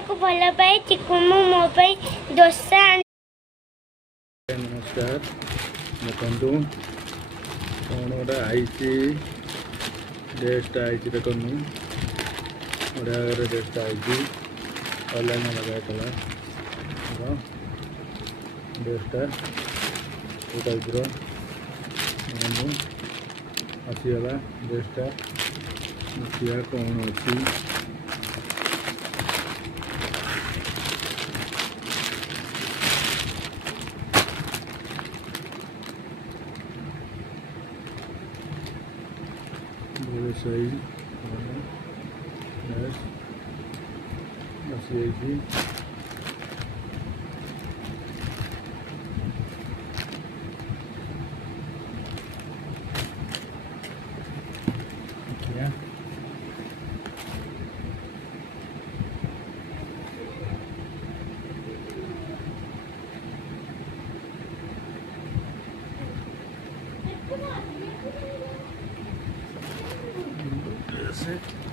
ଖାଇବାକୁ ଭଲ ପାଏ। ଚିକୁମୁ ମୋ ପାଇଁ ଦୋସା ଆଣି ନମସ୍କାର ଦେଖନ୍ତୁ କ'ଣ ଗୋଟେ ଆଇଛି ଡ୍ରେସ୍ଟା ଆଇଛି ଦେଖନ୍ତୁ ବଢ଼ିଆ ଭାବରେ ଡ୍ରେସ୍ଟା ଆଇଛି ଅନଲାଇନ୍ ଲଗାଇଥିଲା ଡ୍ରେସ୍ଟା ଏ ଟାଇପ୍ର ଦେଖନ୍ତୁ ଆସିଗଲା ଡ୍ରେସ୍ଟା ଦେଖିବା କ'ଣ ଅଛି sair assim aqui é